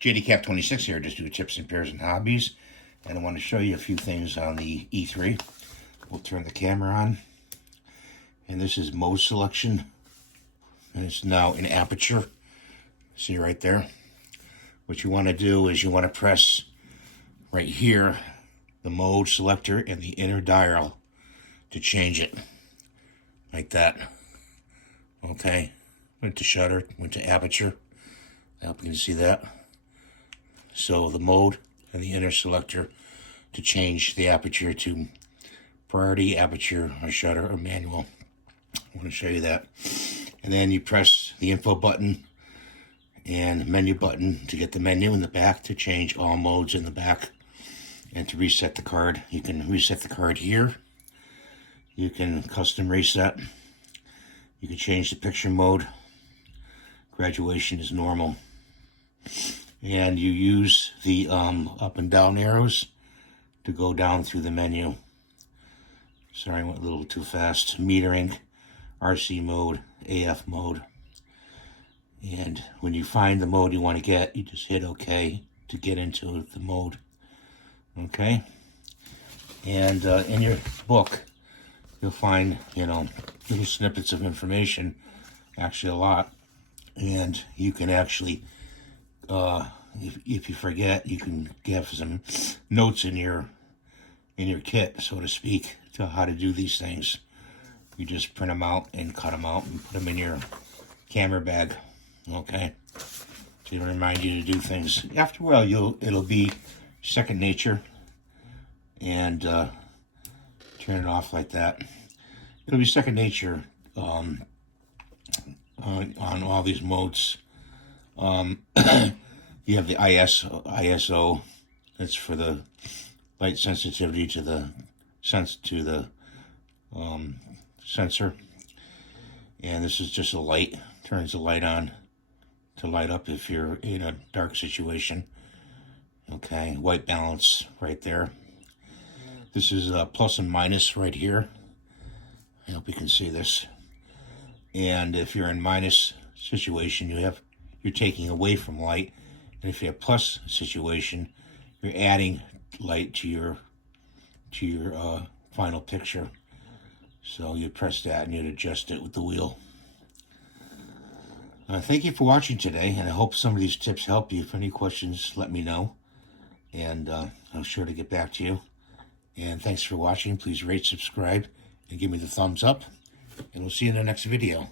JDCap26 here, just do tips and pairs and hobbies. And I want to show you a few things on the E3. We'll turn the camera on. And this is mode selection. And it's now in Aperture. See right there? What you want to do is you want to press right here, the mode selector and the inner dial to change it. Like that. Okay. Went to shutter, went to Aperture. I hope you can see that. So the mode and the inner selector to change the aperture to priority, aperture, or shutter, or manual. I want to show you that. And then you press the info button and menu button to get the menu in the back to change all modes in the back. And to reset the card, you can reset the card here. You can custom reset. You can change the picture mode. Graduation is normal. And you use the up and down arrows to go down through the menu. Sorry, I went a little too fast. Metering, RC mode, AF mode. And when you find the mode you want to get, you just hit OK to get into the mode. Okay? And in your book, you'll find, little snippets of information, actually a lot. And you can actually, if you forget, you can give some notes in your kit, so to speak, to how to do these things. You just print them out and cut them out and put them in your camera bag. Okay, to remind you to do things. After a while, it'll be second nature, and turn it off like that. It'll be second nature on all these modes. You have the ISO. That's for the light sensitivity to the sensor, and this is just a light. Turns the light on to light up if you're in a dark situation. Okay, white balance right there. This is plus and minus right here. I hope you can see this. And if you're in minus situation, you're taking away from light, and if you have plus situation, you're adding light to your final picture. So you press that and you'd adjust it with the wheel. Thank you for watching today, and I hope some of these tips help you. If any questions, let me know, and I'm sure to get back to you. And thanks for watching. Please rate, subscribe, and give me the thumbs up, and we'll see you in the next video.